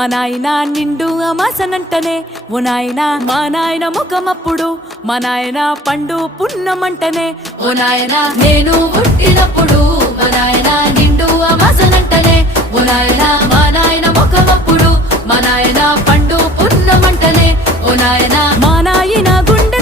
మా నాయన నిండు అమాసనంటనే ఓ నాయన మా నాయన ముఖమప్పుడు మా నాయన పండు పున్నమంటనే ఓ నాయన నేను పుట్టినప్పుడు మా నాయన నిండు అమాసనంటనే ఓ నాయన మా నాయన ముఖమప్పుడు మా నాయన పండు పున్నమంటనే ఓ నాయన మా నాయన గుండె